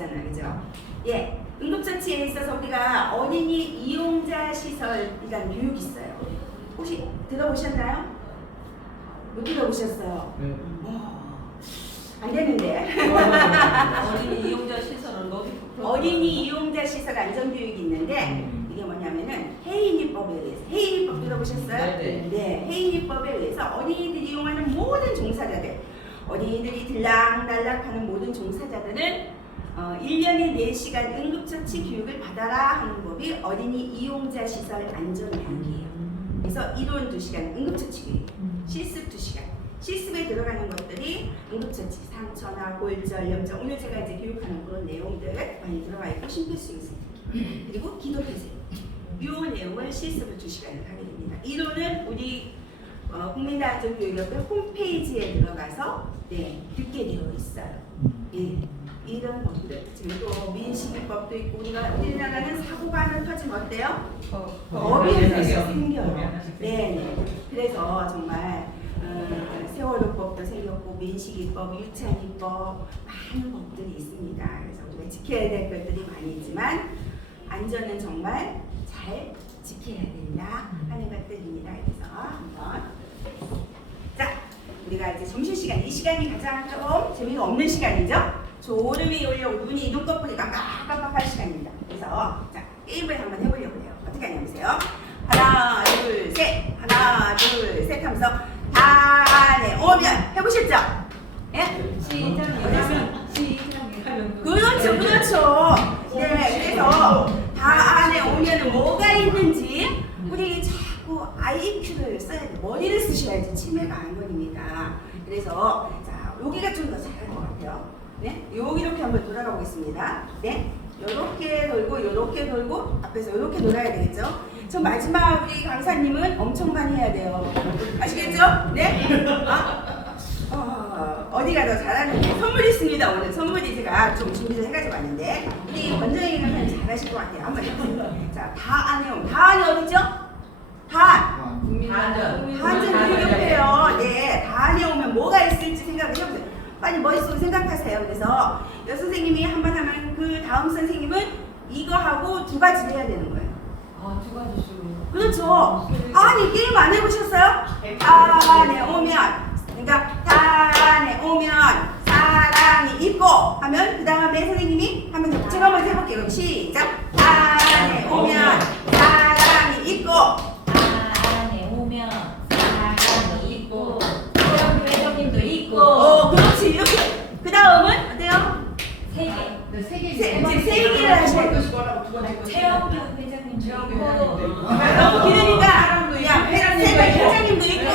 있잖아요. 그죠? 예. 응급처치에 있어서 우리가 어린이 이용자 시설이라는 교육이 있어요. 혹시 들어보셨나요? 못 들어보셨어요? 네. 안 되는데. 어린이 이용자 시설은 어디? 어린이 이용자 시설 안전교육이 있는데 이게 뭐냐면은 해인이법에 의해서 해인이법 들어보셨어요? 네. 네, 해인이법에 의해서 어린이들이 이용하는 모든 종사자들, 어린이들이 들락날락하는 모든 종사자들은 1년에 4시간 응급처치 교육을 받아라 하는 법이 어린이 이용자 시설 안전교육이에요. 그래서 이론 2시간 응급처치 교육, 실습 2시간. 실습에 들어가는 것들이 응급처치, 상처나 골절, 염증, 오늘 제가 이제 교육하는 그런 내용들 많이 들어가 있고 심폐소생술 그리고 기도폐쇄 이 내용을 실습을 2시간을 하게 됩니다. 이론은 우리 국민안전교육협회 홈페이지에 들어가서 듣게 되어 있어요. 예, 이런 법들 지금 또 민식이법도 있고 우리나라는 사고가 하나 터지면 어때요? 법이 생겨요. 네. 그래서 정말 세월호법도 생겼고 민식이법, 유찬이법 많은 법들이 있습니다. 그래서 우리가 지켜야 될 것들이 많이 있지만 안전은 정말 잘 지켜야 된다 하는 것들입니다. 그래서 한번 자 우리가 이제 점심시간 이 시간이 가장 조금 재미가 없는 시간이죠. 졸음이 오려고 눈이 눈꺼풀이가 깜빡깜빡할 시간입니다. 그래서 자 게임을 한번 해보려고 해요. 어떻게 하냐 보세요. 하나 둘 셋 하나 둘 셋 하면서 다네 오면 해보셨죠? 예? 그렇죠, 그렇죠. 네, 그래서 다 안에 오면은 뭐가 있는지 우리 자꾸 IQ를 써야 돼. 머리를 쓰셔야지 치매가 안 걸립니다. 그래서 자 여기가 좀 더 잘할 것 같아요. 네, 여기 이렇게 한번 돌아가 보겠습니다. 네, 요렇게 돌고 요렇게 돌고 앞에서 요렇게 돌아야 되겠죠? 저 마지막 우리 강사님은 엄청 많이 해야 돼요. 아시겠죠? 네? 어디가 더 잘하는데 선물 있습니다. 오늘 선물이 제가 좀 준비를 해가지고 왔는데 우리 권정희 강사님 잘하실 것 같아요. 한번 해보세요. 자, 다 안에 오면 다 안에 어디죠? 다 교육해요. 네, 다 안에 오면 뭐가 있을지 생각을 해보세요. 빨리 머릿속에 생각하세요. 그래서 여 선생님이 한 번 하면 그 다음 선생님은 이거 하고 2가지를 해야 되는 거예요. 두 가지 수. 그렇죠. 아니 게임 안 해보셨어요? 안에 오면 그러니까 단에 오면 사랑이 있고 하면 그 다음에 선생님이 하면 제가 한번 해볼게요. 그럼 시작. 단에 오면 사랑이 있고 안에 오면 사랑이 있고 회장님도 있고 그렇지 이렇게 그 다음은 어때요? 3개 세 개를 하셔야 돼요. 최영규 회장님도 있고 너무 길으니까 그냥 회장님도 있고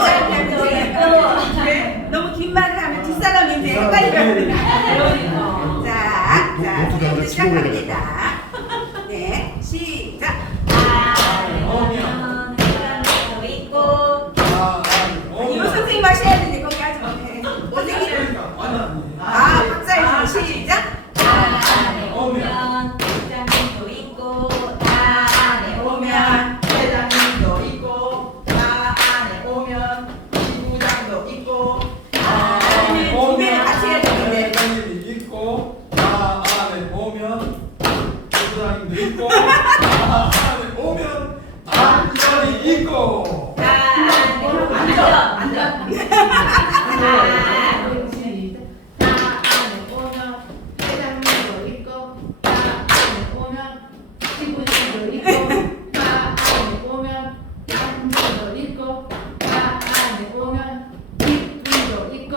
이렇게 하면 너무 긴 말을 하면 뒷사람이 이제 헷갈리거든요. 자, 지금부터 시작합니다. 네, 시작. 안에 오면 회장님도 있고 이거 선생님 하셔야 되는데 거기 하지 못해. 선생님. 박사님 시작. 안에 오면 회장님도 있고 안에 오면 회장님도 있고 나 안에 오면 지부장도 있고 안에 두 개를 같이 해야 되는데. 회장님이 있고 나 안에 오면 부장님도 있고 나 안에 오면 안전이 있고 안에 오면 앉아 회장님도 있고 나 안에 오면 지부장도 있고 나 안에 오면 남자도 있고 나 안에 오면 기쁨도 있고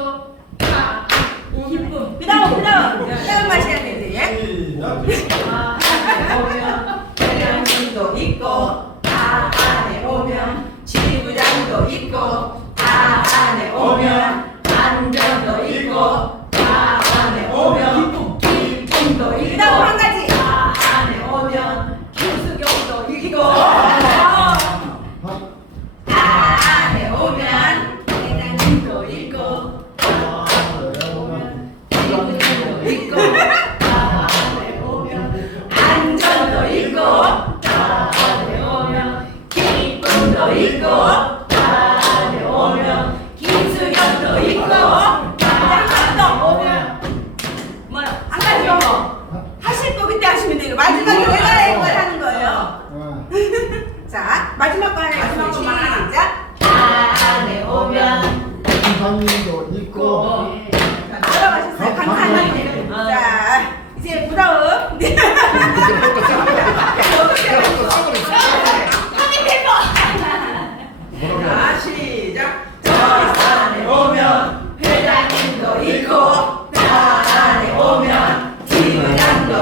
나 그 다음 하셔야 되는데. 시작 나 안에 오면 회장님도 있고 나 안에 오면 지부장도 있고 나 안에 오면 안전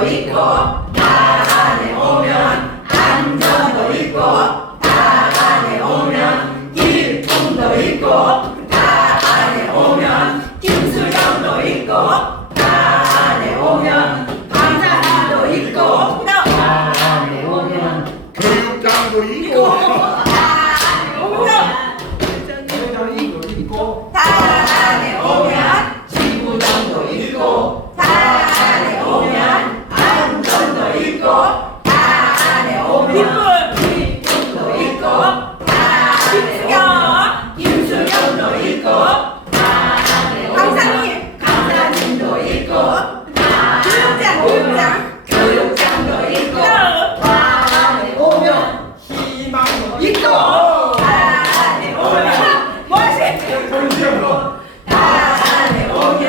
있고 다 안에 오면 안전도 있고 다 안에 오면 기쁨도 있고 다 안에 오면 김수경도 있고 다 안에 오면 방사님도 있고 다 안에 오면 교육장도 있고 회장님도 있고 다 안에 오면 지부장도 있고 다 안에 오면 안전도 있고 다 안에 오면 기쁨도 있고 김수경도 있고 다 안에 오면 강사님도 있고 교육장도 있고 다 안에 오면 희망도 있고 다 안에 오면 정시하고 다 안에 오면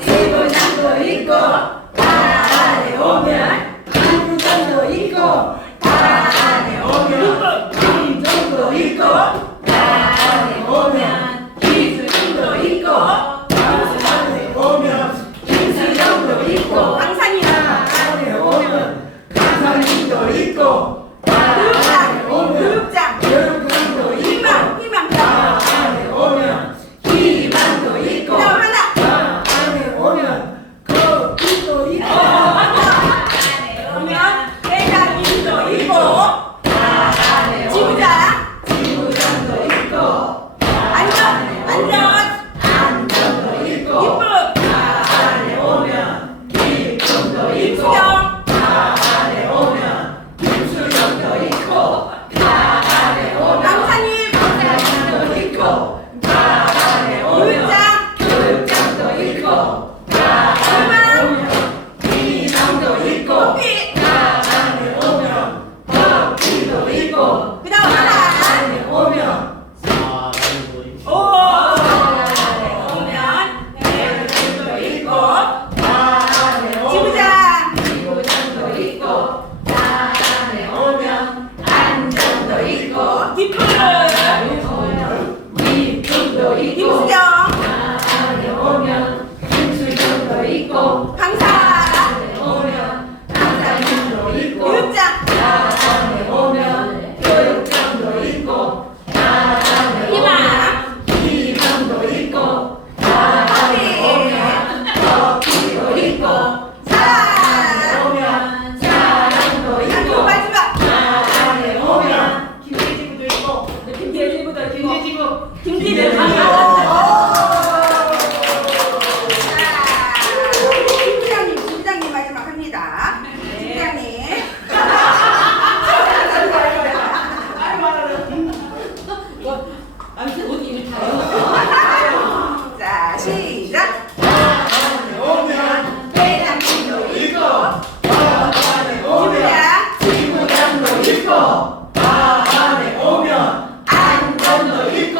지부장도 있고 다 안에 오면 안전도 있고 다 안에 오면 감정도 있고 다 안에 오면 기술도 있고 다 안에 오면 김수정도 있고 강사님 다 안에 오면 강사님도 있고 다 안에 오면 교육장 교육장도 있고 희망 다 안에 오면 희망도 있고 그다음 하나 다 안에 오면 거기도 있고 오면 회장님도 있고 다 안에 지부장 지부장도 있고 안전 안전도 있고 기쁨 다 안에 오면 기쁨도 있고 수경 다 안에 오면 김수경도 있고 다 안에 오면 강사님 강사님도 있고 다 안에 오면 교육장 교육장도 있고 다 안에 오면 희망도 있고 커피 다 안에 오면 커피도 있고 그다음 다 하나 안에 오면 오 안에 오면 회장님도 있고 다 안에 오면 지부장 지부장도 있고 다 안에 오면 안전도 있고 기쁨 기쁨도 있고 김수경 다 안에 오면 김수경도 있고 강사 안에 오면 강사님도 있고 교육장 다 안에 오면 교육장도 있고 다 안에 오면 희망도 있고 다 안에 오면 커피도 있고 사랑 오면 사랑도 그리고 있고 마지막 다 안에 오면 김대지부도 있고 김대리보다 김재지부 김기대 김부장님 마지막 합니다. 김부장님. 아무튼 옷 이미 다 입었어. 자 시작. 안에 오면 회장님도 있고 다 안에 오면 지부장 지부장도 있고 다 안에 오면 안전도 있고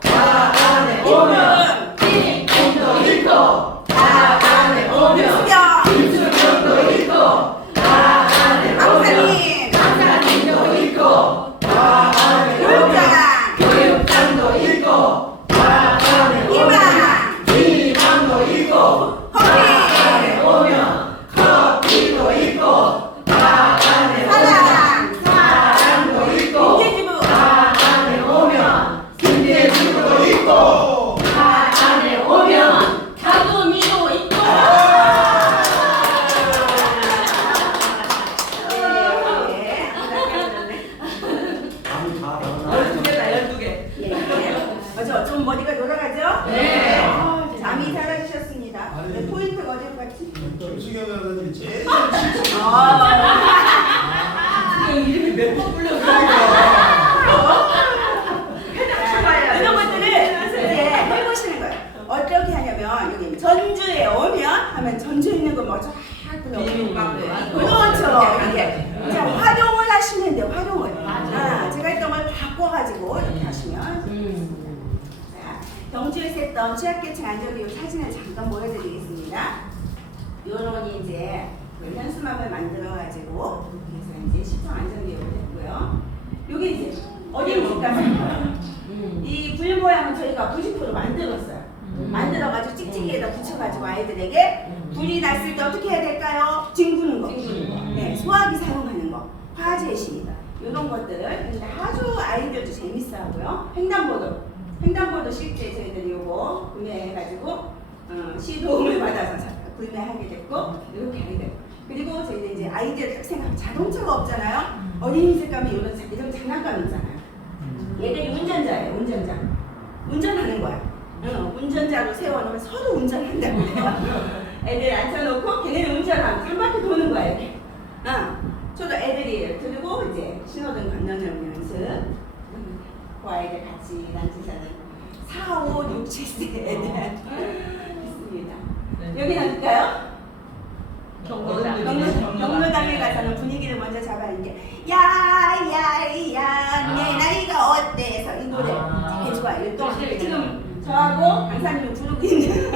다 안에 오면 기쁨도 있고 다 안에 오면 수경 김수경도 있고 다 안에 오면 강사님 강사님도 있고 다 안에 오면 교육장 교육장도 있고 다 안에 오면 희망도 있고 다 안에 오면 커피도 있고 다 안에 오면 사랑 사랑도 있고 김대지부 다 안에 오면 김대중도 있고 다 안에 오면 다도미도 있고. 네. 12개다 12개. 좀 머리가 돌아가죠? 네. 잠이 잘하셨습니다. 아니. 네, 포인트가 어디 갔지? 김수경 여사님이 제일 지금 이름이 몇 번 불렸어? 이런 것들을 이제 해보시는 거예요. 어떻게 하냐면 여기 전주에 오면 하면 전주 있는 거 먼저 쫙 불러요. 그렇죠. 이렇게 이제 활용을 하시면 돼요. 활용을. 제가 했던 걸 바꿔가지고 이렇게 하시면. 자, 경주에서 했던 취약계층 안전교육 사진을 잠깐 보여드리겠습니다. 요런이 이제 그 현수막을 만들어가지고 그래서 이제 시청 안전교육을 했고요. 여기 이제 어린이집까지 이 불 모양은 저희가 90% 만들었어요. 만들어가지고 찍찍이에다 붙여가지고 아이들에게 불이 났을 때 어떻게 해야 될까요? 뒹구는 거. 제시 이런 것들 근데 아주 아이들도 재밌어하고요. 횡단보도 실제 저희들이 요거 구매해가지고 시도움을 받아서 구매하게 됐고 이렇게 하게 됐고 그리고 저희들 이제 아이들 딱 생각하면 자동차가 없잖아요. 어린이집 가면 이런 장난감 있잖아요. 얘들이 운전자예요. 운전하는 거야. 운전자로 세워놓으면 서로 운전한다고 해요. 애들 앉혀놓고 걔네는 운전하면 한 바퀴 도는 거야 이렇게. 저도 애들이 들고 이제 신호등 건너는 연습. 그 아이들 같이 앉으자는 4, 5, 6, 7세 애들 있습니다. 여기 어딜까요? 경로당에 가서는 분위기를 먼저 잡아야 게 야야야 내 나이가 어때서 이 노래 되게 좋아요. 지금 저하고 강사님이 부르고 있는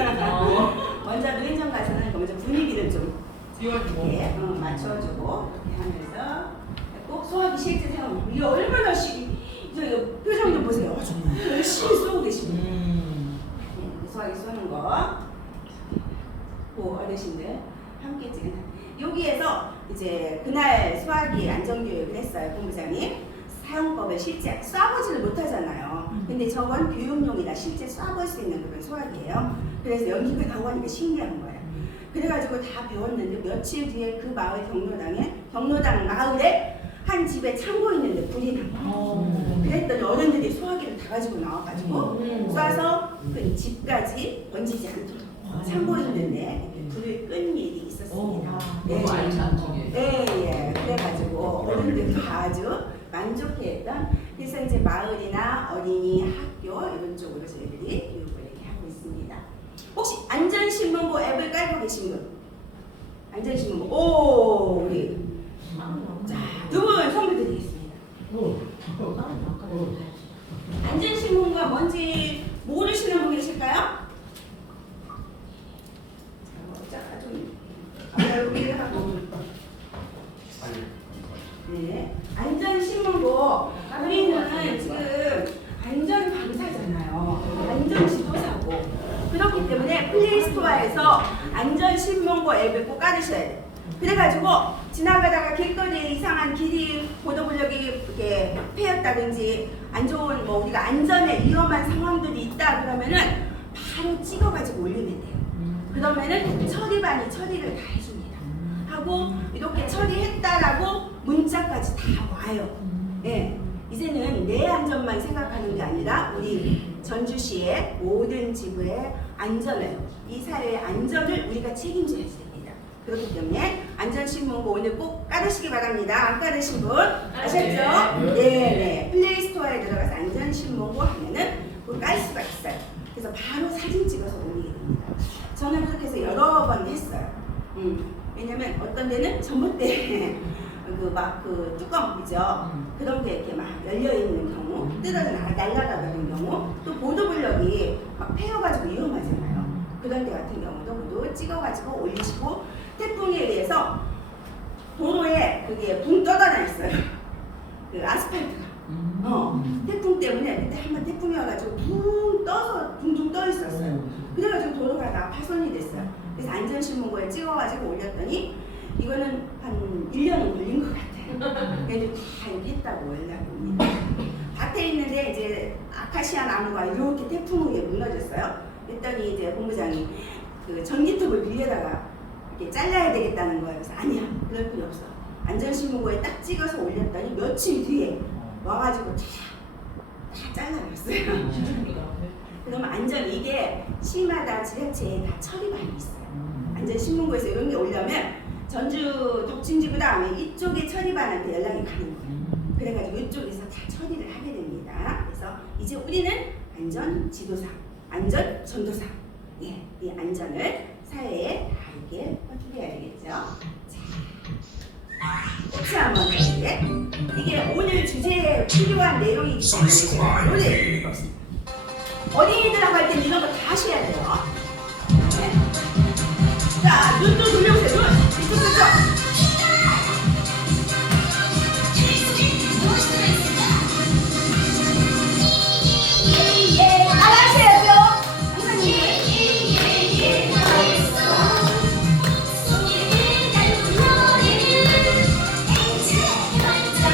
먼저 노인정 가서는 먼저 분위기를 좀 이렇게 맞춰주고 이렇게 하면서 꼭 소화기 실제 생각하면 이게 얼마나 표정 좀 보세요. 정말 열심히 쏘고 계십니다. 소화기 쏘는 거 그 어르신들 함께 찍은 여기에서 이제 그날 수학이 안전교육을 했어요. 본부장이 사용법을 실제 쏴보지를 못하잖아요. 근데 저건 교육용이라 실제 쏴볼 수 있는 그런 수학이에요. 그래서 연기가 나오니까 신기한 거예요. 그래가지고 다 배웠는데 며칠 뒤에 그 마을 경로당 마을에 한 집에 창고 있는데 불이 난 거예요. 그랬더니 어른들이 소화기를 다 가지고 나와가지고 쏴서 그 집까지 번지지 않도록 창고 있는데 불을 끈 일이 있었습니다. 너무 알찬 저게. 네, 그래가지고 어른들도 아주 만족해했던 그래서 이제 마을이나 어린이 학교 이런 쪽으로 저희들이 교육을 이렇게 하고 있습니다. 혹시 안전신문고 앱을 깔고 계신 분? 안전신문고 오 우리 자, 두 분 선물 드리겠습니다. 안전신문고가 뭔지 모르시는 분 계실까요? 네, 안전신문고 우리는 지금 안전방사잖아요. 안전지도사고 그렇기 때문에 플레이스토어에서 안전신문고 앱을 꼭 깔으셔야 돼요. 그래가지고 지나가다가 길거리에 이상한 길이 보도블록이 이렇게 패였다든지 안 좋은 뭐 우리가 안전에 위험한 상황들이 있다 그러면은 바로 찍어가지고 올리면 돼요. 그러면은 처리반이 처리를 다 해줍니다. 하고 이렇게 처리했다라고 문자까지 다 와요. 예, 이제는 내 안전만 생각하는 게 아니라 우리 전주시의 모든 지구의 안전을 이 사회의 안전을 우리가 책임져야 됩니다. 그렇기 때문에 안전신문고 오늘 꼭 깔으시기 바랍니다. 안 깔으신 분 아셨죠? 네. 플레이스토어에 들어가서 안전신문고 하면은 그걸 깔 수가 있어요. 그래서 바로 사진 찍어서 올리게 됩니다. 저는 그렇게 해서 여러 번 했어요. 왜냐면 어떤 데는 전봇대 그 뚜껑이죠. 그런 게 이렇게 막 열려 있는 경우, 뜯어져 날아가는 경우, 또 보도블럭이 막 패여가지고 위험하잖아요. 그런 데 같은 경우도 모두 찍어가지고 올리시고 태풍에 의해서 도로에 그게 붕 떠다나 있어요. 그 아스팔트가. 태풍 때문에 그때 한번 태풍이 와가지고 붕둥 떠 있었어요. 그래가지고 도로가 다 파손이 됐어요. 그래서 안전신문고에 찍어가지고 올렸더니 이거는 한 1년은 걸린 것 같아요. 그래도 다 이렇게 했다고 연락이 옵니다. 밭에 있는데 이제 아카시아 나무가 이렇게 태풍 후에 무너졌어요. 그랬더니 이제 본부장이 그 전기톱을 빌려다가 이렇게 잘라야 되겠다는 거예요. 그래서 아니야, 그럴 필요 없어. 안전신문고에 딱 찍어서 올렸더니 며칠 뒤에 와가지고 다 잘라놨어요. 그러면 안전 이게 시마다 지자체에 다 처리반이 있어요. 안전신문고에서 이런 게 오려면 전주 덕진지구 다음에 이쪽에 처리반한테 연락이 가는 거예요. 그래가지고 이쪽에서 다 처리를 하게 됩니다. 그래서 이제 우리는 안전지도사, 안전전도사, 예, 이 안전을 사회에 다 이렇게 퍼뜨려야 되겠죠. 꽃이 한번 이게 오늘 주제에 필요한 내용이기 때문에 제가 노래 없습니다. 어린이들하고 할 때는 이런 거 다 하셔야 돼요. 네. 자, 눈도 돌려보세요. 눈 이쪽. 자,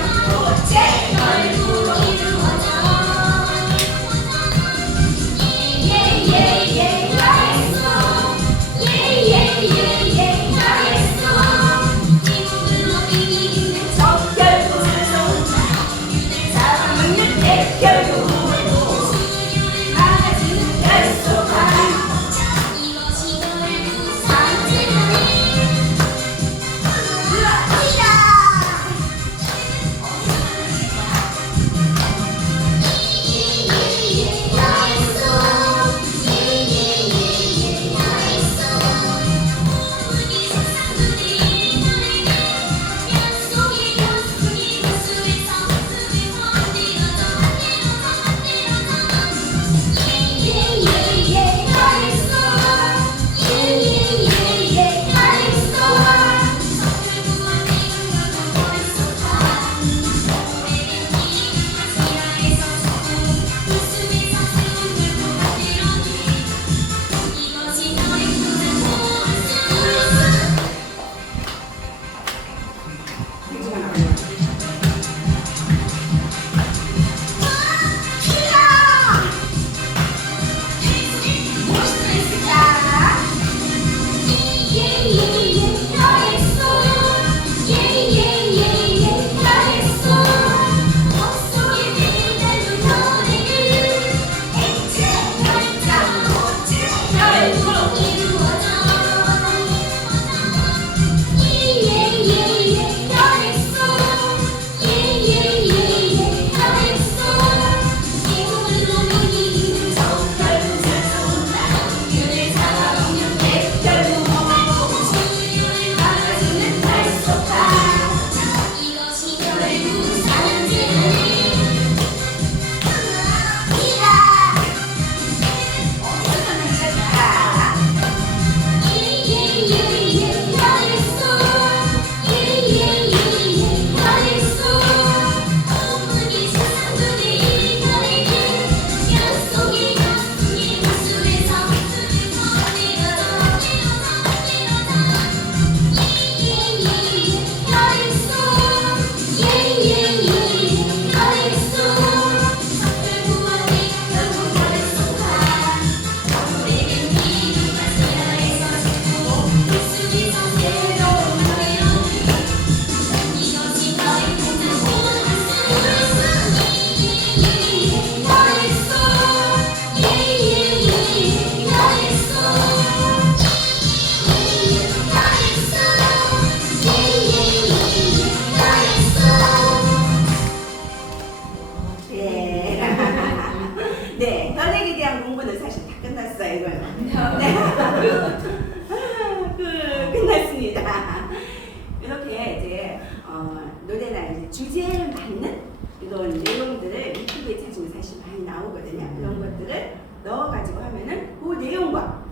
주제에 맞는 이런 내용들을 유튜브에 찾으면 사실 많이 나오거든요. 그런 것들을 넣어가지고 하면은 그 내용과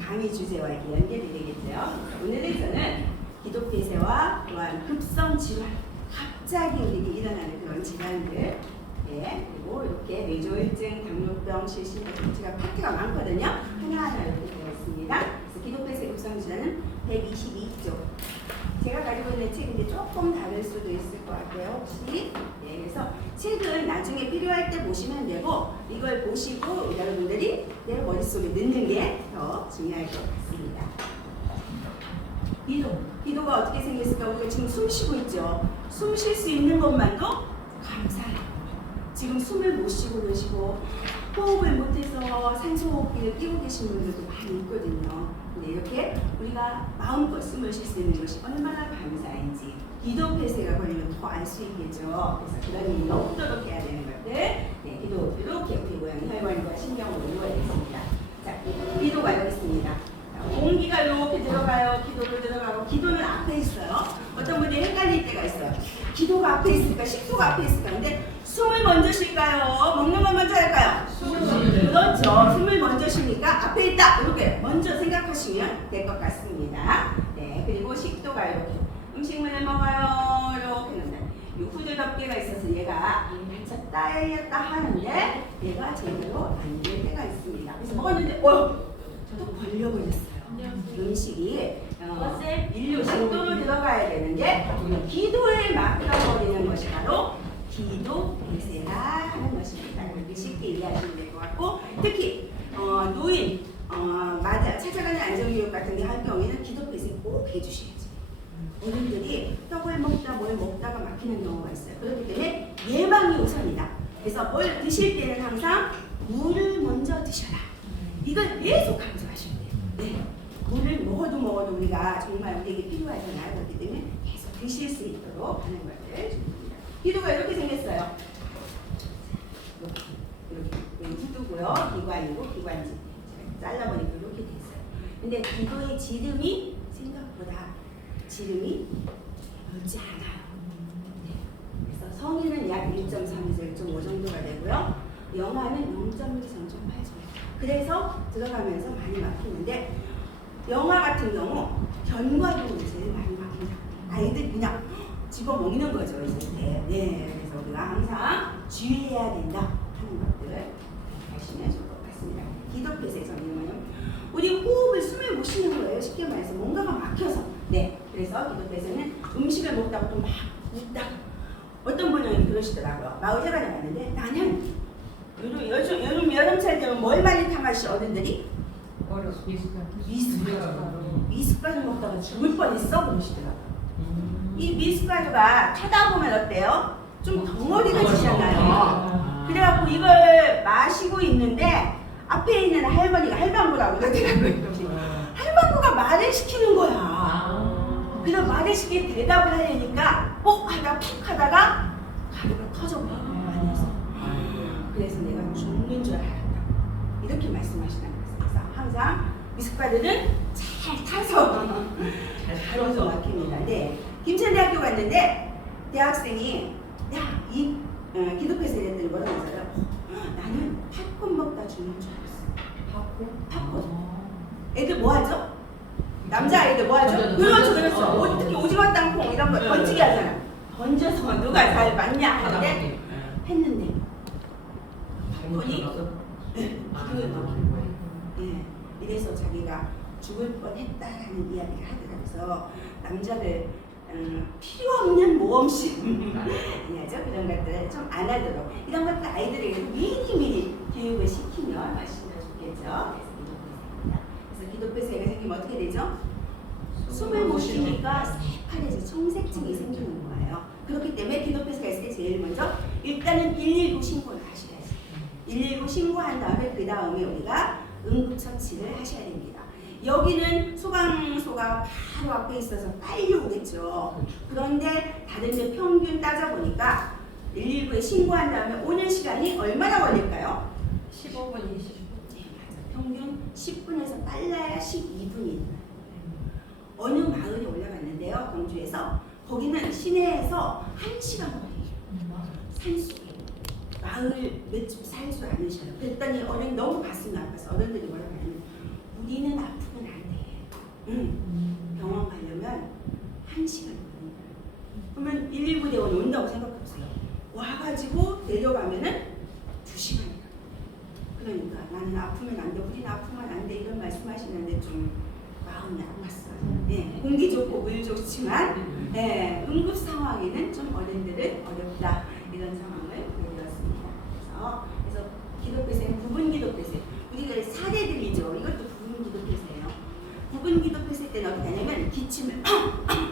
강의 주제와 이렇게 연결이 되겠죠. 오늘은 저는 기도 폐쇄와 또한 급성 질환, 갑자기 우리에게 일어나는 그런 질환들, 예, 그리고 이렇게 뇌조혈증, 당뇨병, 실신bệnh 제가 파트가 많거든요. 하나하나 이렇게 되어 있습니다. 그래서 기도 폐쇄 급성 질환은 122쪽. 제가 가지고 있는 책인데 조금 다를 수도 있을 것 같아요. 혹시 네, 그래서 책은 나중에 필요할 때 보시면 되고 이걸 보시고 여러분들이 내 머릿속에 넣는 게 더 중요할 것 같습니다. 기도가 어떻게 생겼을까? 우리가 지금 숨 쉬고 있죠. 숨 쉴 수 있는 것만도 감사해요. 지금 숨을 못 쉬고 계시고 호흡을 못해서 산소호흡기를 끼고 계신 분들도 많이 있거든요. 근데 이렇게 우리가 마음껏 숨을 쉴 수 있는 것이 얼마나 감사한지 기도 폐쇄가 걸리면 더 알 수 있겠죠. 그래서 그런 일이 없도록 해야 되는 것들, 네, 기도 이렇게 우리 모양 혈관과 신경으로 이루어졌습니다. 자, 기도가 여기 있습니다. 공기가 이렇게 들어가요. 기도도 들어가고 기도는 앞에 있어요. 어떤 분들이 헷갈릴 때가 있어요. 기도가 앞에 있을까? 식도가 앞에 있을까? 근데 숨을 먼저 쉴까요? 먹는 건 먼저 할까요? 그렇죠. 숨을 먼저 쉬니까 앞에 있다. 이렇게 먼저 생각하시면 될 것 같습니다. 네, 그리고 식도가 이렇게 음식물을 먹어요. 이렇게 했는데 이 후두 덮개가 있어서 얘가 반짝 따였다 하는데 얘가 제대로 안 될 때가 있습니다. 그래서 먹었는데 또 벌려버렸어요. 음식이 인류 식도로 들어가야 되는데 기도에 막혀버리는 것이 바로 기도 폐쇄라 하는 것입니다. 그렇게 쉽게 이해하시면 될 것 같고 특히 노인 찾아가는 안정교육 같은 게 할 경우에는 기도 폐쇄 꼭 해주셔야죠. 어른들이 떡을 먹다 뭘 먹다가 막히는 경우가 있어요. 그렇기 때문에 예방이 우선이다. 그래서 뭘 드실 때는 항상 물을 먼저 드셔라. 이걸 계속 강조하시면 돼요. 네. 물을 먹어도 우리가 정말 우리에게 필요하잖아요. 그렇기 때문에 계속 드실 수 있도록 하는 것을 줍니다. 기도가 이렇게 생겼어요. 이렇게 후두고요. 기관이고 기관지. 제가 잘라보니까 이렇게 돼 있어요. 근데 기도의 지름이 생각보다 지름이 넓지 않아요. 네. 그래서 성인은 약 1.3에서 1.5 정도가 되고요. 영아는 0.1, 0.8 정도. 그래서 들어가면서 많이 막히는데 영아 같은 경우 견과류로 제일 많이 막힌다. 아이들 그냥 집어먹는 거죠. 이제. 네. 그래서 우리가 항상 주의해야 된다 하는 것들 하시면 좋을 것 같습니다. 기도 폐쇄 정리는 우리 호흡을 숨을 못 쉬는 거예요. 쉽게 말해서 뭔가가 막혀서. 네. 그래서 기도 폐쇄는 음식을 먹다가 또 막 웃다가 어떤 분은 그러시더라고요. 마을 혈관에 갔는데 나는 여름철 되면 뭘 많이 탐하시 어른들이? 미숫가루 먹다가 죽을 뻔했어 그러시더라고요. 이 미숫가루가 타다 보면 어때요? 좀 덩어리가 지잖아요. 그래갖고 이걸 마시고 있는데 앞에 있는 할머니가 할망구라고 그러더라고요. 할망구가 말을 시키는 거야. 그래서 말을 시키게 대답을 하려니까 하다 푹 하다가 가루가 터져버려요. 그래서 내가 죽는 줄 알았다. 이렇게 말씀하시는 거예요. 그래서 항상 미숫가루는 잘 타서 바로서 막힙니다. 네. 김천대학교 갔는데 대학생이 이 기도 폐쇄 했더니 뭐라고 했어요? 나는 팝콘 먹다 죽는 줄 알았어. 팝콘. 애들 뭐 하죠? 남자 애들 뭐 하죠? 그렇죠. 특히 오징어 땅콩 이런 거 던지기 하잖아. 던져서 누가 잘 맞냐 하는데 했는데 팝콘이 기도에 막힌 거예요. 네. 이래서 자기가 죽을 뻔했다라는 이야기를 하더라고요. 남자들 필요 없는 모험심 아니죠? 그런 것들 좀 안 하도록 이런 것들 아이들에게 미리미리 교육을 시키면 훨씬 더 좋겠죠. 그래서 기도 폐쇄가 생기면 어떻게 되죠? 숨을 못 쉬니까 새파래져 청색증이 생기는 거예요. 그렇기 때문에 기도 폐쇄가 있을 때 제일 먼저 일단은 119 신고를 하셔야죠. 119 신고한 다음에 그 다음에 우리가 응급처치를 하셔야 됩니다. 여기는 소방서가 바로 앞에 있어서 빨리 오겠죠. 그런데 다른 데 평균 따져보니까 119에 신고한 다음에 오는 시간이 얼마나 걸릴까요? 15분, 20분. 네, 맞아요. 평균 10분에서 빨라야 12분이 어느 마을에 올라갔는데요. 경주에서 거기는 시내에서 1시간 거리. 산속에 마을 몇 집 살지 않으셔요. 그랬더니 어른 너무 가슴이 아파서 어른들이 뭐라고 하냐면 우리는 아프면 안 돼. 병원 가려면 1시간 걸린다. 그러면 119 대원이 온다고 생각해보세요. 와가지고 내려가면은 2시간이다. 그러니까 나는 아프면 안 돼, 우리는 아프면 안 돼 이런 말씀하시는데 좀 마음이 아팠어요. 네, 공기 좋고 물 좋지만 네, 응급 상황에는 좀 어른들은 어렵다 이런 상황을 보여드렸습니다. 그래서 기독폐쇄는 부분 기독폐쇄. 우리가 사례들이죠. 이것도 부분 기독폐쇄예요. 부분 기독폐쇄 때는 어떻게 하냐면 기침을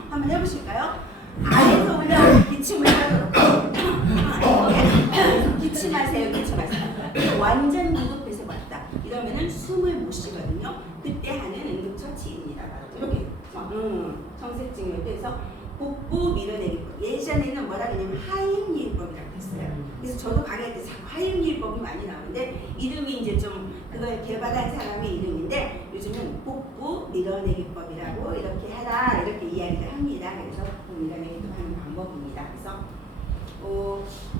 한번 해보실까요? 아래에서 올라오는 기침을 하도록 기침하세요. 기침하세요. 완전 기독폐쇄 맞다. 이러면은 숨을 못 쉬거든요. 그때 하는 응급처치입니다. 이렇게 정색증에 대해서 복부 밀어내기법. 예전에는 뭐라 그러냐면 하임리법이라고 했어요. 그래서 저도 강의할 때 자꾸 하임리법이 많이 나오는데 이름이 이제 좀 그걸 개발한 사람의 이름인데 요즘은 복부 밀어내기법이라고 이렇게 하라 이렇게 이야기를 합니다. 그래서 복부 밀어내기법 하는 방법입니다. 그래서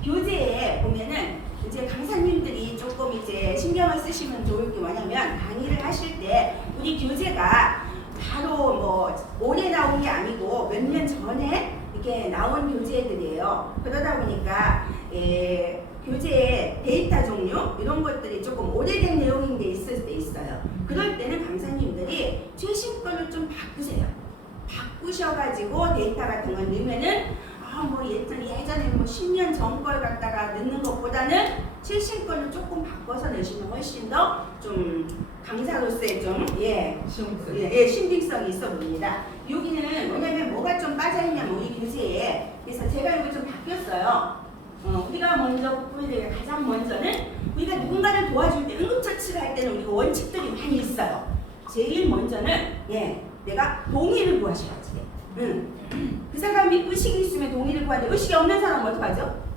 교재에 보면은 이제 강사님들이 조금 이제 신경을 쓰시면 좋을 게 뭐냐면 강의를 하실 때 우리 교재가 바로 뭐 올해 나온 게 아니고 몇 년 전에 이렇게 나온 교재들이에요. 그러다 보니까 교재의 데이터 종류 이런 것들이 조금 오래된 내용인데 있을 때 있어요. 그럴 때는 강사님들이 최신 걸로 좀 바꾸세요. 바꾸셔가지고 데이터 같은 걸 넣으면은 뭐 예전에 뭐 10년 전 걸 갖다가 넣는 것보다는 최신 걸로 조금 바꿔서 넣으시면 훨씬 더 좀 강사로서의 좀 신빙성이 있어 보입니다. 여기는 뭐냐면 뭐가 좀 빠져있냐면 우리 교재에 그래서 제가 이거 좀 바뀌었어요. 우리가 먼저 복부에 가장 먼저는 우리가 누군가를 도와줄 때 응급처치를 할 때는 우리가 원칙들이 많이 있어요. 제일 먼저는 내가 동의를 구하셔야지 돼. 그 사람이 의식이 있으면 동의를 구하는데 의식이 없는 사람은 어떡하죠?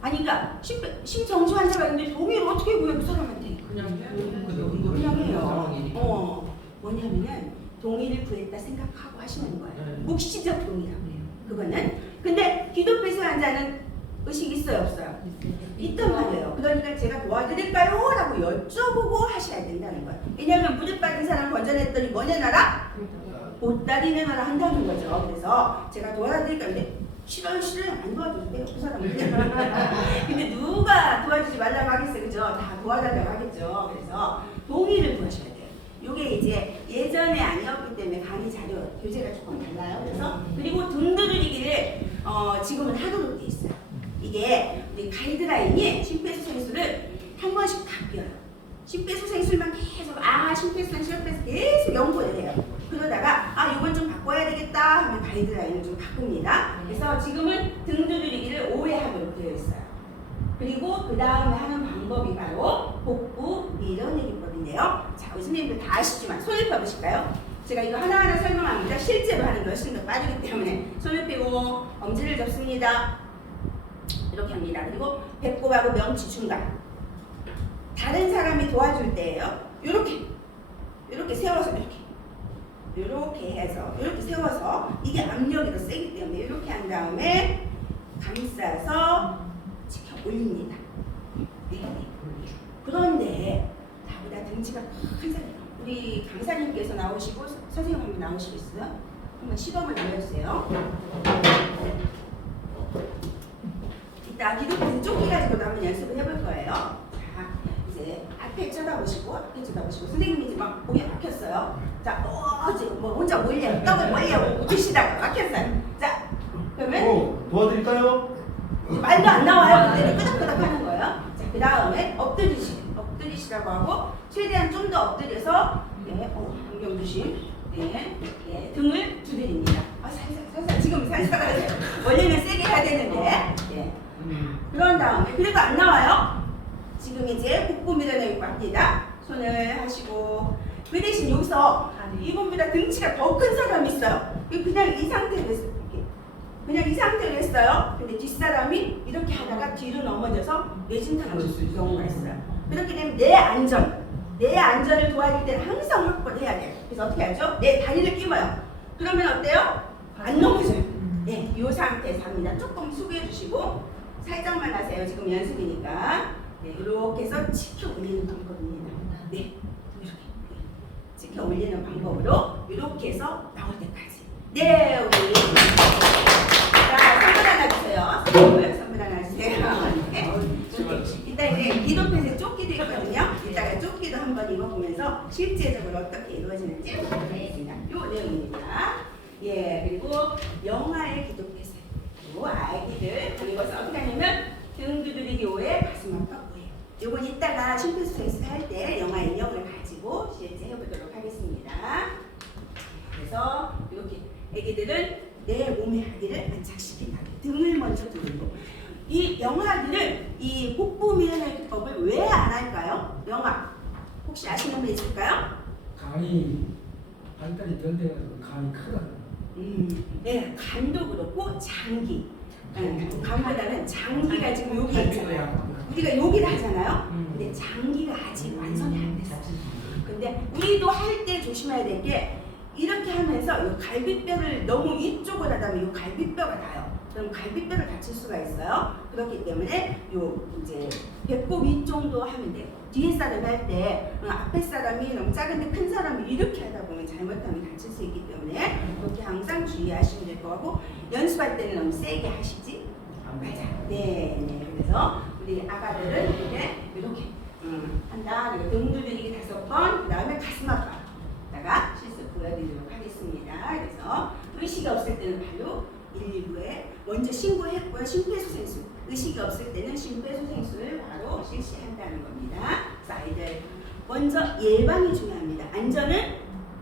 아니 그러니까 심정지 환자가 있는데 동의를 어떻게 구해 그 사람한테? 그냥 해요. 뭐냐면은 동의를 구했다 생각하고 하시는 거예요. 묵시적 동의라고 해요. 그거는. 근데 기독폐쇄 환자는 의식이 있어요 없어요? 있단 말이에요. 그러니까 제가 도와드릴까요? 라고 여쭤보고 하셔야 된다는 거예요. 왜냐하면 무릎 빠진 사람 건져냈더니 뭐냐 나라? 보따리 내놔라 한다는 거죠. 그래서 제가 도와드릴까 근데 싫어요 안 도와줘도 돼요 그 사람은. 근데 누가 도와주지 말라고 하겠어요. 그죠? 다 도와달라고 하겠죠. 그래서 동의를 구하셔야 돼요. 요게 이제 예전에 아니었기 때문에 강의 자료 교재가 조금 달라요. 그래서 그리고 등 두드리기를 지금은 하도록 돼 있어요. 이게 우리 가이드라인이 심폐소생술을 한 번씩 바뀌어요. 심폐소생술만 계속 심폐소생술 계속 연구를 해요. 그러다가 이건 좀 바꿔야 되겠다 하면 가이드라인을 좀 바꿉니다. 그래서 지금은 등 두드리기를 5회 하도록 되어 있어요. 그리고 그 다음에 하는 방법이 바로 복부 밀어내기법인데요. 자, 우리 선생님들 다 아시지만 손을 펴보실까요? 제가 이거 하나하나 설명합니다. 실제로 하는 거 훨씬 더 빠르기 때문에 손을 펴고 엄지를 접습니다. 이렇게 합니다. 그리고 배꼽하고 명치 중간. 다른 사람이 도와줄 때예요. 이렇게 세워서 이렇게 해서 이렇게 세워서 이게 압력이 더 세기 때문에 이렇게 한 다음에 감싸서 지켜 올립니다. 그런데 나보다 등치가 큰 사람 우리 강사님께서 나오시고 선생님 한번 나오시겠어요? 한번 시범을 보여주세요. 이따 기독교 조끼 가지고도 한번 연습을 해볼 거예요. 자, 이제 앞에 쳐다보시고 선생님이 이제 막 목에 막혔어요. 자, 지금 뭐 혼자 떡을 몰려 드시다가 막혔어요. 자, 그러면 도와드릴까요? 말도 안 나와요. 그때는 끄덕끄덕 하는 거예요. 자, 그 다음에 엎드리시라고 하고 최대한 좀 더 엎드려서 안경 조심. 등을 두드립니다. 살살 지금 살살 하세요. 원래는 세게 해야 되는데. 그런 다음에 그래도 안 나와요. 지금 이제 복부 밀어내기 갑니다. 손을 하시고 그 대신 여기서 이분보다 등치가 더 큰 사람이 있어요. 그냥 이 상태로 했어요. 그냥 이 상태로 했어요. 근데 뒷사람이 이렇게 하다가 뒤로 넘어져서 뇌진 당하는 경우가 있어요. 그렇게 되면 내 안전을 도와줄 때는 항상 확보를 해야 돼요. 그래서 어떻게 하죠? 내 다리를 끼워요. 그러면 어때요? 안 넘어져요. 네, 이 상태에서 합니다. 조금 숙여 주시고 살짝만 하세요. 지금 연습이니까. 네, 이렇게 해서 치켜 올리는 방법입니다. 네, 이렇게 치켜 올리는 방법으로 이렇게 해서 나올 때까지. 네, 우리 자, 선물 하나 주세요. 선물 하나 주세요. 네. 이따 이제 기도편에 조끼도 있거든요. 이따가 조끼도 한번 입어보면서 실제적으로 어떻게 이루어지는지 보겠습니다. 요 내용입니다. 예, 그리고 영화의 기도편에서 아이들 그리고서 어떻게 하냐면 등 두드리기 5에 가슴 아파 5에 요건 이따가 심폐소생술 할 때 영화 인형을 가지고 실제 해보도록 하겠습니다. 그래서 이렇게 애기들은 내 몸의 하기를 안착시킨다. 등을 먼저 두르고 이 영화들은 이 복부 미연의 기법을 왜 안 할까요? 영화 혹시 아시는 분 있을까요? 간이 발달이 덜 돼가지고 간이 크다. 네, 간도 그렇고 장기. 간보다는 장기가 지금 여기 있잖아요. 우리가 여기를 하잖아요. 근데 장기가 아직 완성이 안 됐어요. 근데 우리도 할 때 조심해야 될 게 이렇게 하면서 이 갈비뼈를 너무 이쪽으로 하다 보면 이 갈비뼈가 닿아요. 그럼 갈비뼈를 다칠 수가 있어요. 그렇기 때문에 요 이제 배꼽 위정도 하면 돼요. 뒤에 사람이 할 때 앞에 사람이 너무 작은데 큰 사람이 이렇게 하다 보면 잘못하면 다칠 수 있기 때문에 그렇게 항상 주의하시면 될 거고 연습할 때는 너무 세게 하시지 맞아요. 네, 네. 그래서 우리 아가들은 이렇게 한다. 그리고 등 두드리기 5번, 그 다음에 가슴 아파다가 실습 보여드리도록 하겠습니다. 그래서 의식이 없을 때는 바로 119에 먼저 신고했고요. 심폐소생술. 의식이 없을 때는 심폐소생술을 바로 실시한다는 겁니다. 그래서 아이들 먼저 예방이 중요합니다. 안전은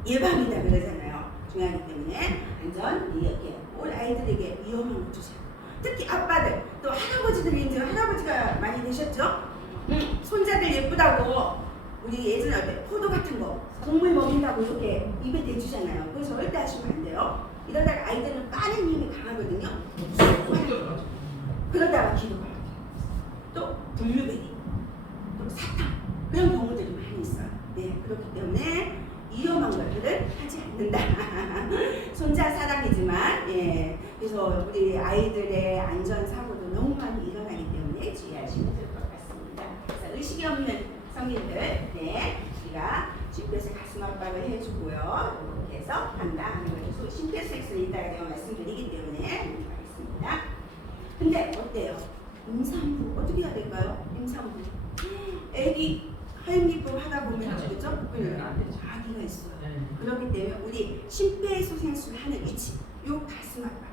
예방이다 그러잖아요. 중요하기 때문에 안전 이렇게 올 아이들에게 위험한 거 주세요. 특히 아빠들 또 할아버지들이 이제 할아버지가 많이 되셨죠? 손자들 예쁘다고 우리 예전에 포도 같은 거 동물 먹인다고 이렇게 입에 대주잖아요. 그래서 절대 하시면 안 돼요. 이러다가 아이들은 빠른 힘이 강하거든요. 그러다가 기도가 또 블루베리, 또 사탕 그런 경우들이 많이 있어요. 네, 그렇기 때문에 위험한 것들은 하지 않는다. 손자 사랑이지만 예, 그래서 우리 아이들의 안전 사고도 너무 많이 일어나기 때문에 주의하시면 될 것 같습니다. 그래서 의식이 없는 성인들, 네, 우리가 집에서 가슴 압박을 해주고요. 이렇게 해서 한다 하는 거죠. 심폐소생술을 이따가 제가 말씀드리기 때문에 하겠습니다. 근데 어때요? 임산부 어떻게 해야 될까요? 임산부 애기 하임기법 하다 보면 그죠? 아기가 있어요. 그렇기 때문에 우리 심폐소생술 하는 위치, 요 가슴 압박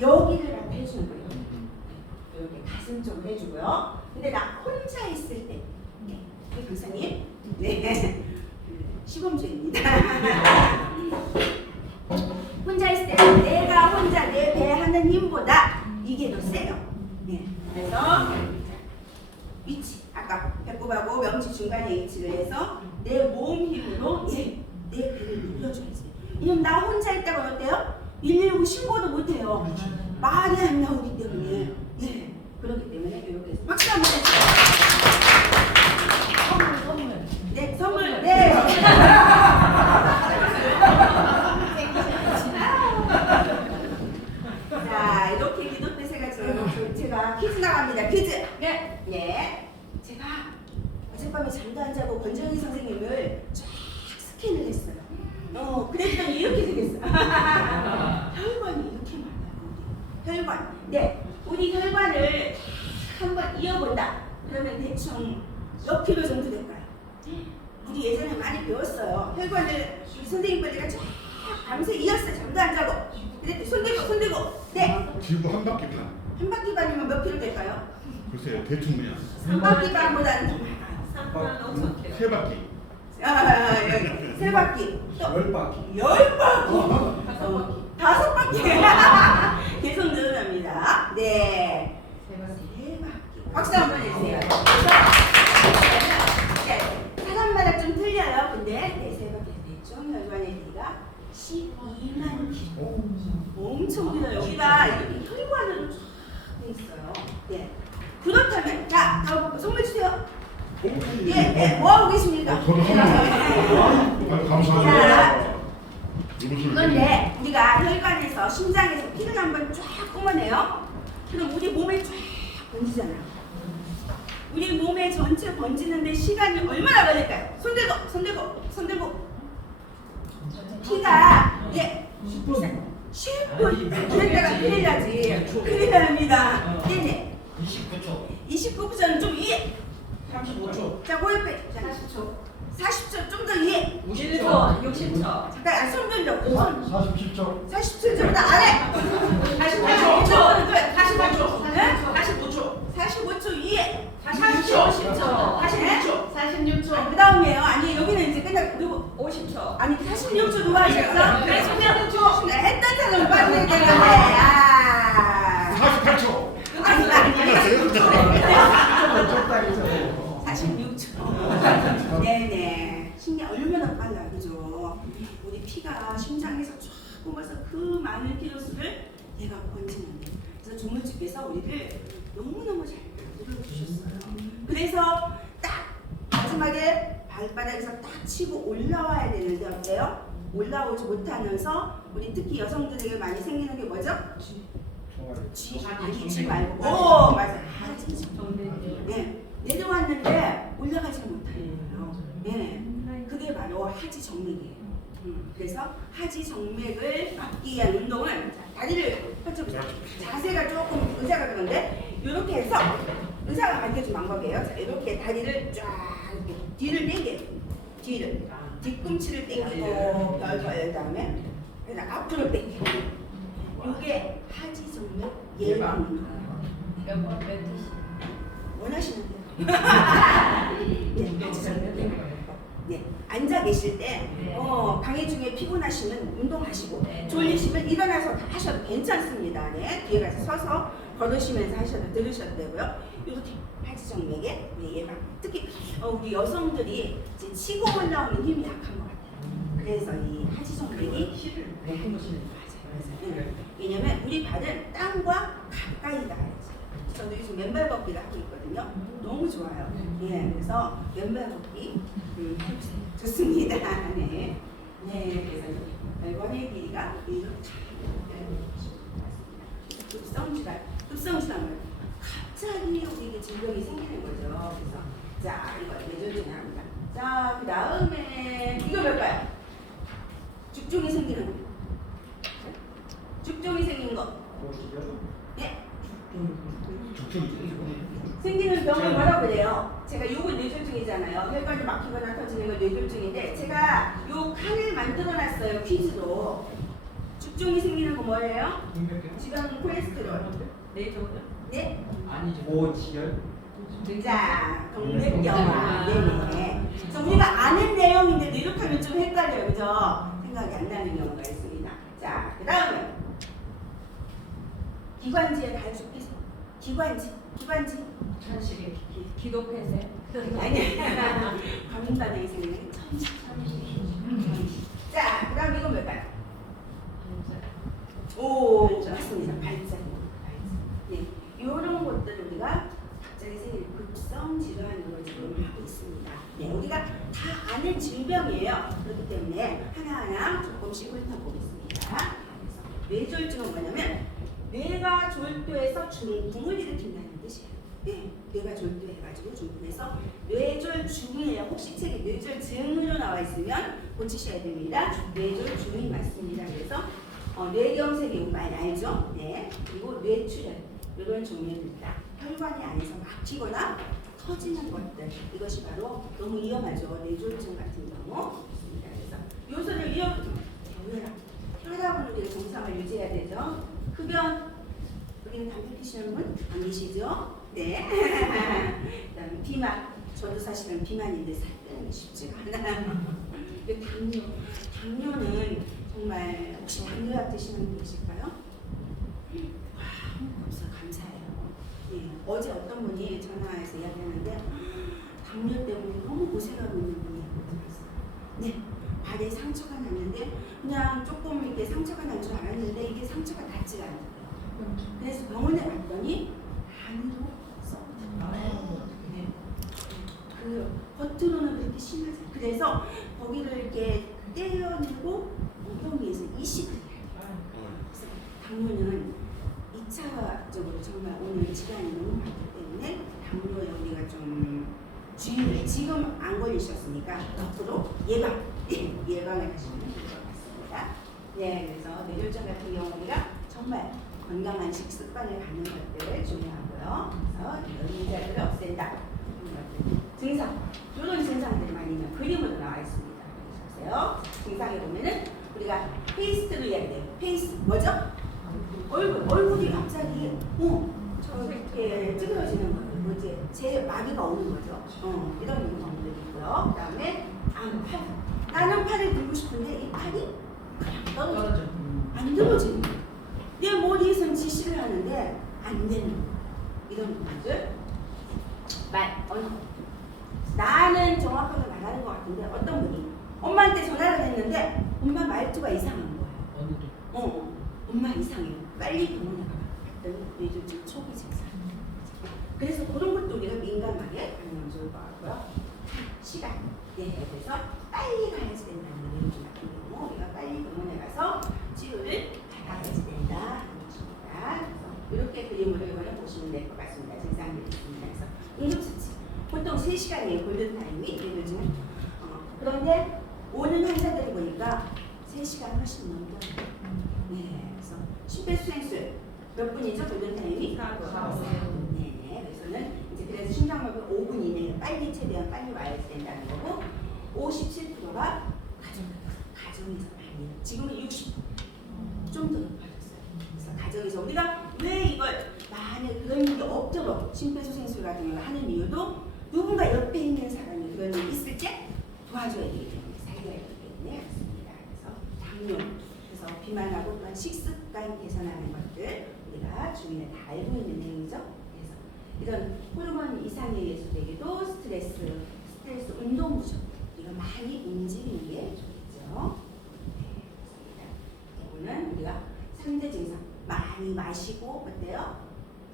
여기를 갖다 해주는 거예요. 이렇게 가슴 좀 해주고요. 근데 나 혼자 있을 때, 네, 교사님, 네, 시범주의입니다. 혼자 있을 때 내가 혼자 내 배 하는 힘보다 이게 더 세요. 네, 그래서 위치, 아까 배꼽하고 명치 중간에 위치를 해서 내 몸 힘으로 내 배를 눌러줘야지. 왜냐면 나 혼자 있다가 어때요? 119 신고도 못해요. 말이 안 나오기 때문에. 네, 그렇기 때문에 이렇게 해서 박수 한번 해주세요. 선물. 네, 선물. 네. 자, 이렇게 기도패스가 제가 퀴즈 나갑니다. 퀴즈. 네. 네. 제가 어젯밤에 잠도 안 자고 권정희 선생님을 쫙 스캔을 했어요. 그랬더니 이렇게 생겼어요. 혈관이 이렇게 많아요. 혈관. 네. 우리 혈관을 한번 이어본다. 그러면 대충 몇 킬로 정도 될까요? 우리 예전에 많이 배웠어요. 혈관을 우리 선생님 빨리가 쫙 밤새 이었어요. 잠도 안 자고. 근데 손 들고. 네. 지구 한 바퀴 반. 한 바퀴 반이면 몇 킬로 될까요? 글쎄요, 대충 그냥. 한 바퀴 반보다는 더 많아요. 3만 5천 개. 세 바퀴. 여기 세 바퀴. 또 10바퀴. 10바퀴. 5바퀴. 계속 늘어납니다. 네. 세 바퀴. 박수 한번 해주세요. 사람마다 좀 틀려요. 근데 네, 세 바퀴 총 혈관의 길이가 12만 킬로. 엄청 길어요. 여기가 이렇게 혈관으로 쫙 돼 있어요. 네. 그렇다면 자, 다음 선물 주세요. 예, 네, 뭐 하고 계십니까? 저도 선물. 감사합니다. 그런데 우리가 혈관에서 심장에서 피를 한번 쫙 뿜어내요. 그럼 우리 몸에 쫙 번지잖아요. 우리 몸에 전체 번지는데 시간이 얼마나 걸릴까요? 손들고 피가 10분 그랬다가 큰일 나지. 큰일 납니다. 네네. 29초는 좀 위에. 35초. 자, 고요 빼. 40초 좀 더 위에. 50초, 60초. 잠깐 손 들려. 47초. 47초보다 아래. 48초. 45초 위에. 40초. 46초. 그 다음에요. 아니 여기는 이제 끝나. 누구? 50초. 아니 46초 누가 하셨어? 46초. 네, 했던 사람 빠르게 되는데. 아. 48초. 아니. 적당히 46초. 네네. 신기해. 얼마나 빨라, 그죠? 우리 피가 심장에서 쫙 뿜어서 그 많은 피로수를 얘가 번지는데. 그래서 조물주께서 우리를 너무너무 잘 들어주셨어요. 그래서 딱 마지막에 발바닥에서 딱 치고 올라와야 되는데 어때요? 올라오지 못하면서 우리 특히 여성들에게 많이 생기는 게 뭐죠? 쥐. 아니, 쥐 말고. 오, 맞아. 하지. 네. 내려왔는데 올라가지 못하는 거예요. 네. 그게 바로 하지 정맥이에요. 그래서 하지 정맥을 막기 위한 운동은 자, 다리를 펼쳐보세요. 자세가 조금 의자가 그런데 이렇게 해서 의자가 가르쳐준 방법이에요. 자, 이렇게 다리를 쫙 이렇게 뒤를 당겨요. 뒤를. 뒤꿈치를 당기고 별 다음에 그냥 앞으로 당기고. 이게 하지 정맥 예방 운동이에요. 원하시는 대로. 네, 하지 정맥. 네, 앉아 계실 때 강의 중에 피곤하시면 운동하시고 졸리시면 일어나서 다 하셔도 괜찮습니다. 네, 뒤에 가서 서서 걸으시면서 하셔도 들으셔도 되고요. 이렇게 하지정맥의 예방. 특히 우리 여성들이 이제 치고 올라오는 힘이 약한 것 같아요. 그래서 이 하지정맥이 맞아요. 왜냐면 우리 발은 땅과 가까이 닿아야지. 저도 요즘 맨발 걷기를 하고 있거든요. 너무 좋아요. 예, 그래서 맨발 걷기 해보세요. 좋습니다. 네. 네, 그래서 발관의 길이가 이렇게 급성질환. 갑자기 우리에게 질병이 생기는 거죠. 그래서 자, 이거 뇌졸중에 합니다. 자, 그 다음에 이거 뭘까요? 죽종이 생기는 거. 죽종이 생긴 거. 네. 생기는 병을 뭐라고 그래요? 제가 요거 뇌졸중이잖아요. 혈관이 막히거나 터지는 건 뇌졸중인데 제가 요 칸을 만들어놨어요. 퀴즈로. 죽종이 생기는 거 뭐예요? 지방 콜레스테롤. 네? 아니지. 고지혈. 자, 동맥경화. 네네. 그래서 우리가 아는 내용인데 이렇게 하면 좀 헷갈려요. 그죠? 생각이 안 나는 경우가 있습니다. 자, 그 다음에 기관지에 가죽해서 기관지. 천식의 기도 폐쇄. 아니, 과민반응이 생기는 천식. 자, 그 다음 이건 뭘까요? 오, 맞습니다. 발작. 네, 이런 것들 우리가 갑자기 생기는 급성 질환으로 지금 하고 있습니다. 네, 우리가 다 아는 질병이에요. 그렇기 때문에 하나하나 조금씩 훑어보겠습니다. 그래서 뇌졸중은 뭐냐면 뇌가 졸도해서 중풍을 일으킨다는 뜻이에요. 네, 뇌가 졸도해가지고 중풍해서 뇌졸중이에요. 혹시 책에 뇌졸증으로 나와 있으면 고치셔야 됩니다. 뇌졸중이 맞습니다. 그래서 뇌경색이 많이 알죠? 네. 그리고 뇌출혈 이런 종류입니다. 혈관이 안에서 막히거나 터지는 것들 이것이 바로 너무 위험하죠. 뇌졸중 같은 경우 있습니다. 그래서 요소를 위협하죠. 혈압은 우리가 정상을 유지해야 되죠. 흡연 여기는 담배 피시는 분 안 계시죠? 네. 그다음에 비만 저도 사실은 비만인데 살 빼는 게 쉽지가 않아요. 당뇨는 정말 혹시 당뇨약 드시는 분 계실까요? 와, 없어 감사해요. 네, 어제 어떤 분이 전화해서 이야기하는데 당뇨 때문에 너무 고생하고 있는 분이 있어요. 네, 발에 상처가 났는데 그냥 조금 이렇게 상처가 난 줄 알았는데 이게 상처가 낫지가 않더라고요. 그래서 병원에 갔더니 안으로 썩어요. 네. 그 겉으로는 그렇게 심하지. 그래서 거기를 이렇게 떼어내고 엉덩이에서 이식을 해요. 그래서 당뇨는 2차적으로 정말 오늘 시간이 너무 많기 때문에 당뇨에 우리가 좀 주의를 지금 안 걸리셨으니까 앞으로 예방을 하시면 될 것 같습니다. 네, 그래서 뇌졸중 같은 경우 우리가 정말 건강한 식습관을 갖는 것들 중요하고요. 그래서 연자들을 없앤다. 증상, 이런 증상들만이면 그림으로 나와 있습니다. 보세요. 증상에 보면은 우리가 페이스트를 이야기해요. 페이스 뭐죠? 얼굴이 갑자기 저렇게 찌그러지는 거예요. 뭐지? 제 마비가 오는 거죠. 이런 경우들이 있고요. 그다음에 팔. 나는 팔을 들고 싶은데 이 팔이 그냥 떨어져. 안 들어지는 거예요. 내 머리에선 지시를 하는데 안 되는 거예요. 이런 부분들. 언어. 나는 정확하게 말하는 것 같은데 어떤 분이 엄마한테 전화를 했는데 엄마 말투가 이상한 거예요. 엄마 이상해요. 빨리 병원에 가봤더니 뇌졸중 초기 증상. 그래서 그런 것도 우리가 민감하게 반응하면 좋을 것 같고요. 시간. 네, 그래서 빨리 가야지 된다는 뇌졸중 같은 경우 우리가 빨리 병원에 가서 치료를 받아야지 된다. 그래서 이렇게 그림으로 이거는 보시면 될 것 같습니다. 증상들이 있습니다. 그래서 응급처치. 보통 3시간이에요. 골든타임이 뇌졸중은. 그런데 오는 환자들을 보니까 3시간 훨씬 넘겨요. 네, 그래서 심폐소생술 몇 분이죠? 골든타임이? 4분. 네, 그래서는 이제 그래서 심장마비 5분 이내에 빨리 최대한 빨리 와야 된다는 거고 57%가 가정에서 많이 지금은 60%. 좀 더 높아졌어요. 그래서 가정에서 우리가 왜 이걸 만약 그런 일이 없도록 심폐소생술 같은 걸 하는 이유도 누군가 옆에 있는 사람이 그런 일이 있을 때 도와줘야 되기 때문에 살려야 되기 때문에 그렇습니다. 그래서 당뇨, 그래서 비만하고 또한 식습관 개선하는 것들 우리가 주위에 다 알고 있는 내용이죠. 그래서 이런 호르몬 이상에 의해서 되게도 스트레스, 운동 부족 이거 많이 움직이는 게 좋겠죠. 네, 그렇습니다. 이거는 우리가 3대 증상 많이 마시고 어때요?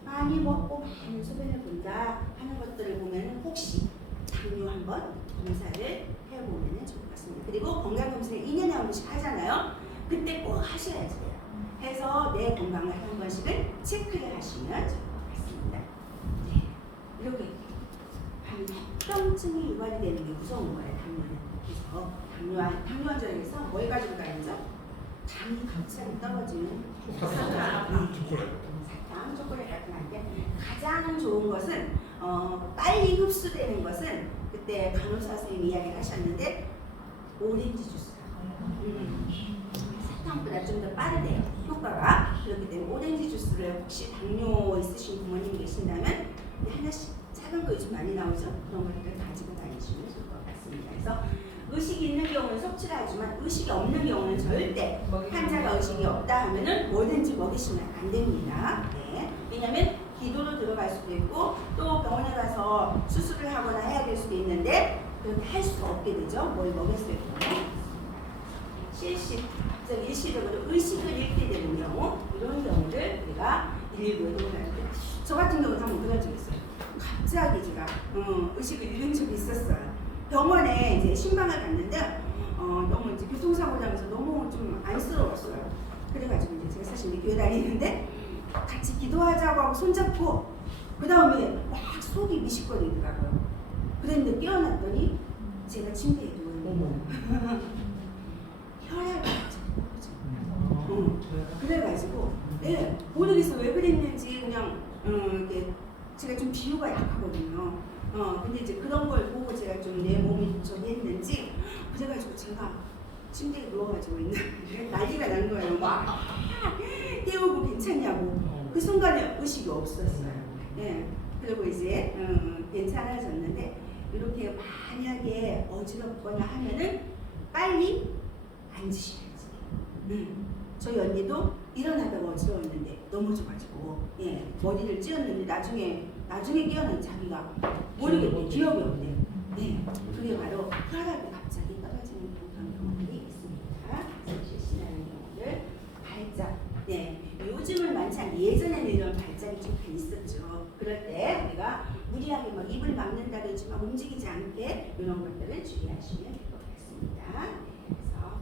많이 먹고 많이 소변을 본다 하는 것들을 보면 혹시 당뇨 한번 검사를 해보면 좋을 것 같습니다. 그리고 건강검진을 2년에 한 번씩 하잖아요. 그때 꼭 하셔야지 돼요. 해서 내 건강을 한 번씩은 체크를 하시면 좋을 것 같습니다. 네, 이렇게 합병증이 유발이 되는 게 무서운 거예요. 당뇨는. 그래서 당뇨 환자에서 뭘 가지고 다니죠? 당이 갑자기 떨어지는 사탕, 초콜릿 같은 건데 가장 좋은 것은 빨리 흡수되는 것은 그때 간호사 선생님이 이야기를 하셨는데 오렌지 주스다. 사탕보다 좀 더 빠르대요. 효과가. 그렇기 때문에 오렌지 주스를 혹시 당뇨 있으신 부모님 계신다면 하나씩 작은 거 요즘 많이 나오죠? 그런 것들 가지고 다니시면 좋을 것 같습니다. 그래서 의식이 있는 경우는 섭취를 하지만 의식이 없는 경우는 절대 환자가 의식이 없다 하면은 뭐든지 먹이시면 안 됩니다. 네. 왜냐하면 기도로 들어갈 수도 있고 또 병원에 가서 수술을 하거나 해야 될 수도 있는데 그렇게 할 수가 없게 되죠. 뭘 먹였을 경우. 실식, 갑자기 일시적으로 의식을 잃게 되는 경우 이런 경우를 우리가 119에 도움하는데 저 같은 경우는 한번 그런 적이 있어요. 갑자기 제가 의식을 잃은 적이 있었어요. 병원에 이제 신방을 갔는데 너무 이제 교통사고 나면서 너무 좀 안쓰러웠어요. 그래가지고 이제 제가 사실 교회 다니는데 같이 기도하자고 하고 손잡고 그 다음에 막 속이 미식거리더라고요. 그랬는데 깨어났더니 제가 침대에 누워있는 거예요. 혈압이 갑자기 떨어져. 그래가지고 네, 모르겠어 왜 그랬는지 그냥 이렇게 제가 좀 비유가 약하거든요. 근데 이제 그런 걸 보고 제가 좀 내 몸이 좀 했는지 그래가지고 제가 침대에 누워가지고 있는데 난리가 난 거예요. 막 깨우고 괜찮냐고. 그 순간에 의식이 없었어요. 네. 그리고 이제 괜찮아졌는데 이렇게 만약에 어지럽거나 하면은 빨리 앉으셔야지. 저희 언니도 일어나다가 어지러웠는데 넘어져가지고 머리를 찧었는데 나중에 깨어난 자기가 모르겠대. 기억이 없대. 네, 그게 바로 혈압이 갑자기 떨어지는 그런 경우들이 있습니다. 실시하는 경우들, 발작. 네, 요즘은 많지 않게 예전에는 이런 발작이 좀 있었죠. 그럴 때 우리가 무리하게 막 입을 막는다든지 막 움직이지 않게 이런 것들을 주의하시면 될 것 같습니다. 네, 그래서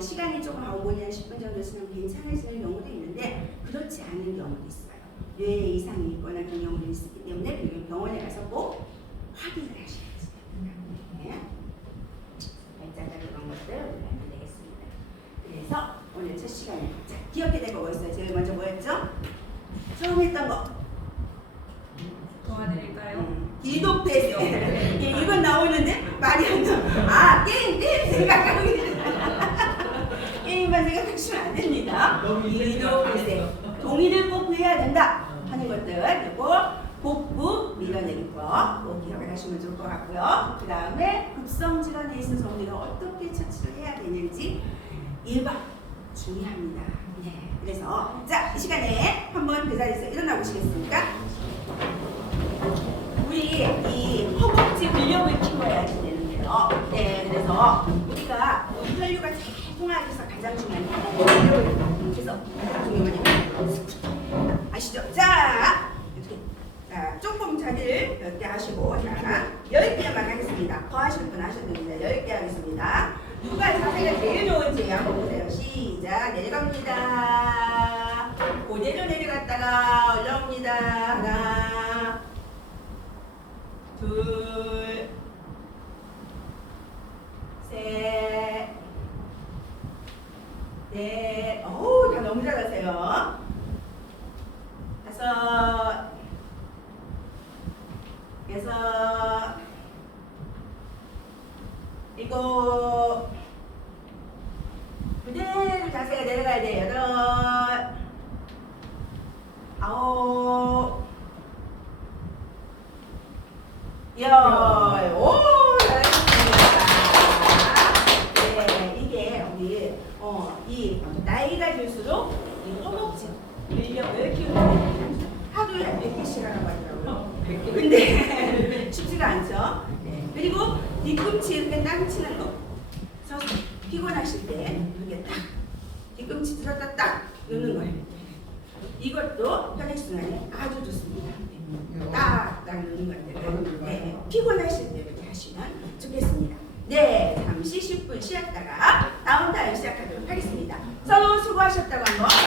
시간이 조금 5분이나 10분 정도 지나면 괜찮아지는 경우도 있는데 그렇지 않은 경우도 있어요. 뇌 이상이 있거나 그런 경우도 있기 때문에 병원에 가서 꼭 확인을 하셔야지. 네. 발자국 이런 것들 알면 되겠습니다. 그래서 오늘 첫 시간에 자, 기억해야 될 거 뭐 있어요? 제일 먼저 뭐였죠? 처음 했던 거. 도와드릴까요? 기도패스. 예, 이건 나오는데 말이 안 나와. 아, 게임 생각하고 계시다. 게임만 생각하시면 안 됩니다. 기도패스. 동의를 꼭 구해야 된다 하는 것들. 그리고 복부 밀어내는 거. 꼭 기억을 하시면 좋을 것 같고요. 그 다음에 급성 질환에 있어서 우리가 어떻게 처치를 해야 되는지 예방 중요합니다. 예. 그래서 자, 이 시간에 한번 그 자리에서 일어나 보시겠습니까? 우리 이 허벅지 근력을 키워야지 되는데요. 네, 그래서 우리가 혈류가 잘 통하기 위해서 가장 중요한 허벅지 근력을 그래서 가장 중요한 거 아시죠? 자, 이렇게 자 조금 자리를 몇 개 하시고 자 10개만 하겠습니다. 더 하실 분 하셔도 됩니다. 10개 하겠습니다. 누가 자세가 제일 좋은지 한번 보세요. 시작. 내려갑니다. 그대로 내려갔다가 올라옵니다. 하나, 둘, 셋, 넷. 어우, 다 너무 잘하세요. 다섯, 여섯, 일곱. 그대로 자세가 내려가야 돼요. 여덟, 아홉, 열. 오, 잘하셨습니다. 네, 이게 우리 이 나이가 들수록 이 허벅지 근력을 키우는 하루에 100개씩 하라고 하더라고요. 근데 쉽지가 않죠. 네. 그리고 뒤꿈치 이렇게 땅 치는 거. 서서 피곤하실 때 이렇게 딱 뒤꿈치 들었다 딱 넣는 거예요. 이것도 혈액순환에 아주 좋습니다. 딱 넣는 건데 네, 피곤하실 때 이렇게 하시면 좋겠습니다. 네, 잠시 10분 쉬었다가 다음 타임 시작하도록 하겠습니다. 서로 수고하셨다고 한번